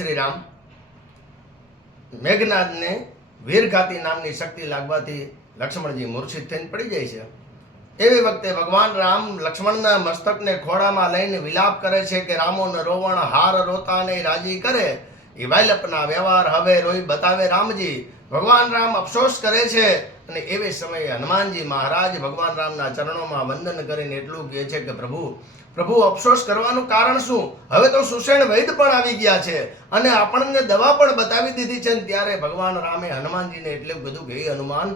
શ્રી રામ. મેઘનાદને વીરઘાતી નામની શક્તિ લાગવાથી લક્ષ્મણજી મૂર્છિત થઈને પડી જાય છે. એવી વખતે ભગવાન રામ લક્ષ્મણના મસ્તકને ખોળામાં લઈને વિલાપ કરે છે કે રામોને રોવણ હાર રોતા ને રાજી કરે, એ વાયલપના વ્યવહાર હવે રોઈ બતાવે રામજી. ભગવાન રામ અફસોસ કરે છે અને એવે સમયે હનુમાનજી મહારાજ ભગવાન રામના ચરણોમાં વંદન કરીને એટલું કહે છે કે પ્રભુ અફસોસ કરવાનું કારણ શું? હવે તો સુષેણ વૈદ પણ આવી ગયા છે અને આપણને દવા પણ બતાવી દીધી છે. ત્યારે ભગવાન રામે હનુમાનજીને એટલું કીધું કે હે હનુમાન,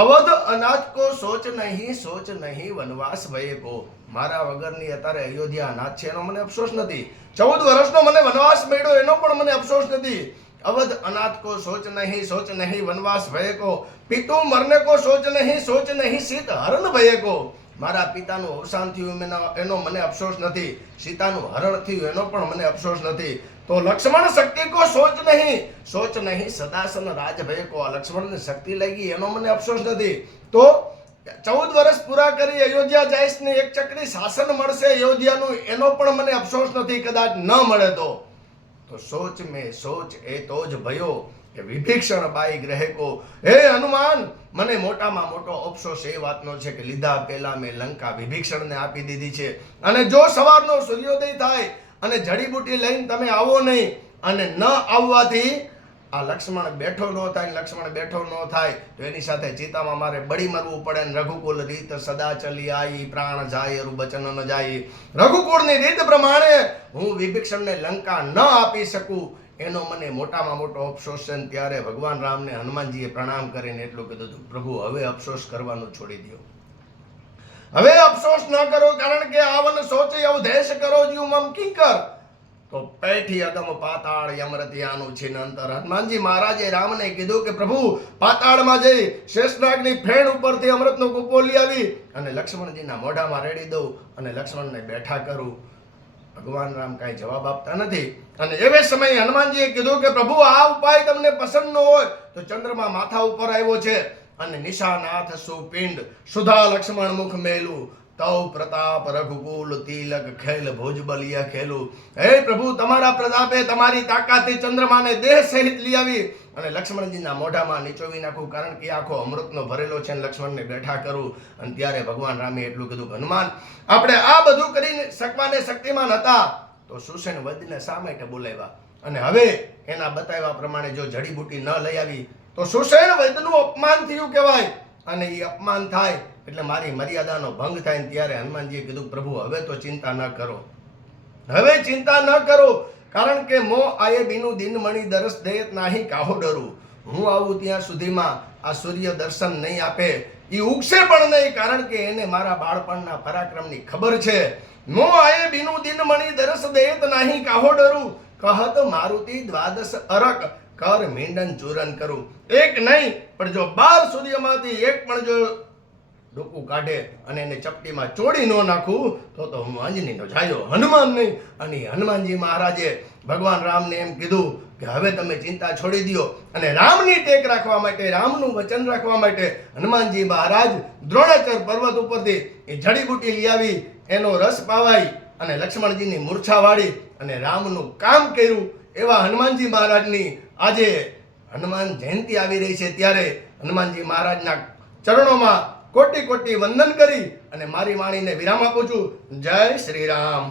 અવધ અનાથ કો સોચ નહીં વનવાસ ભય કો. મારા વગરની અત્યારે અયોધ્યા અનાથ છે એનો મને અફસોસ નથી. 14 વર્ષનો મને વનવાસ મળ્યો એનો પણ મને અફસોસ નથી. અવધ અનાથ કો સોચ નહીં વનવાસ ભય કો. પિતુ મરને કો સોચ નહીં સીત હરણ ભય કો. મારા પિતાનું અવસાન થયું એનો મને અફસોસ નથી. સીતાનું હરણ થયું એનો પણ મને અફસોસ નથી. તો લક્ષ્મણ શક્તિ કો સોચ નહીં સદાસન રાજ ભય કો. લક્ષ્મણની શક્તિ લાગી એનો મને અફસોસ નથી. તો 14 વર્ષ પૂરા કરી અયોધ્યા જઈશ ને એક ચક્રી શાસન મળશે અયોધ્યાનું એનો પણ મને અફસોસ નથી, કદાચ ન મળે તો સોચ મેં સોચ એ તો જ ભયો કે વિભીષણ બાઈ ગ્રહે કો. હે હનુમાન, મને મોટામાં મોટો અફસોસ એ વાતનો છે કે લીધા પહેલા મેં લંકા વિભીષણને આપી દીધી છે. અને જો સવારનો સૂર્યોદય થાય અને જડીબુટી લઈને તમે આવો નહીં અને ન આવવાથી આ લક્ષ્મણ બેઠો ન થાય તો એની સાથે ચિતામાં મારે બળી મરવું પડે ને રઘુકુલ રીત સદા ચલી આઈ પ્રાણ જાય અરુ બચન ન જાય. રઘુકુળની રીત પ્રમાણે હું વિભીષણને લંકા ન આપી શકું એનો મને મોટામાં મોટો અફસોસ છે. ત્યારે ભગવાન રામને હનુમાનજીએ પ્રણામ કરીને એટલું કીધું હતું, પ્રભુ હવે અફસોસ કરવાનું છોડી દો, હવે અફસોસ ન કરો, કારણ કે આવન સોચે અવધેશ કરો જીવ મમ કિંકર. તો પૈઠી અગમ પાતાળ યમરતિયાનું છીન અંતર. હનુમાનજી મહારાજે રામને કીધું કે પ્રભુ પાતાળમાં જઈ શેષનાગની ફેણ ઉપરથી અમૃતનો કૂપો લઈ આવી અને લક્ષ્મણજીના મોઢામાં રેડી દઉં અને લક્ષ્મણને બેઠા કરું. ભગવાન રામ કાંઈ જવાબ આપતા નથી. અને એવે સમયે હનુમાનજીએ કીધું કે પ્રભુ આ ઉપાય તમને પસંદ ન હોય તો ચંદ્રમા માથા ઉપર આવ્યો છે અને નિશાનાથ સુપિંડ સુધા લક્ષ્મણ મુખ મેલું તવ પ્રતાપ રઘુકુલ તિલક ખેલ ભોજબલિયા ખેલું. હે પ્રભુ, તમારા પ્રતાપે તમારી તાકાતથી ચંદ્રમાને દેહ સહિત લઈ આવી અને લક્ષ્મણજીના મોઢામાં નીચોવી નાખું, કારણ કે આખો અમૃતનો ભરેલો છે અને લક્ષ્મણને બેઠા કરું. અને ત્યારે ભગવાન રામે એટલું કીધું, હનુમાન, આપણે આ બધું કરી શકવાને શક્તિમાન હતા તો સુષેણ વૈદને શા માટે બોલાવ્યા? અને હવે એના બતાવ્યા પ્રમાણે જો જડીબુટી ન લઈ આવી તો સુષેણ વૈદનું અપમાન થયું કહેવાય અને એ અપમાન થાય એટલે મારી મર્યાદાનો ભંગ થાય. ત્યારે હનુમાનજીએ કીધું, પ્રભુ હવે તો ચિંતા ન કરો, કારણ કે મો આયે બીનું દિનમણી દરસ દેત નાહી કાહો ડરું. હું આવું ત્યાં સુધીમાં આ સૂર્ય દર્શન નહીં આપે, એ ઉગશે પણ નહીં, કારણ કે એને મારા બાળપણના પરાક્રમની ખબર છે. મો આયે બીનું દિનમણી દરસ દેત નાહી કાહો ડરું. કહત મારુતિ દ્વાદશ અરક કર મીંડન ચૂરન કરું. એક નહીં પણ જો 12 સૂર્યમાંથી એક પણ જો ડોકું કાઢે અને એને ચપટીમાં ચોડી ન નાખું તો હું અંજનીનો જાયો, હનુમાન નહીં. અને હનુમાનજી મહારાજે ભગવાન રામને એમ કીધું કે હવે તમે ચિંતા છોડી દો અને રામની ટેક રાખવા માટે, રામનું વચન રાખવા માટે હનુમાનજી મહારાજ દ્રોણાચર પર્વત ઉપરથી એ જડીબુટી લઈ આવી, એનો રસ પાવાઈ અને લક્ષ્મણજીની મૂર્છા વાળી અને રામનું કામ કર્યું. એવા હનુમાનજી મહારાજની આજે હનુમાન જયંતિ આવી રહી છે. ત્યારે હનુમાનજી મહારાજના ચરણોમાં કોટી કોટી વંદન કરી અને મારી વાણીને વિરામ આપું છું. જય શ્રી રામ.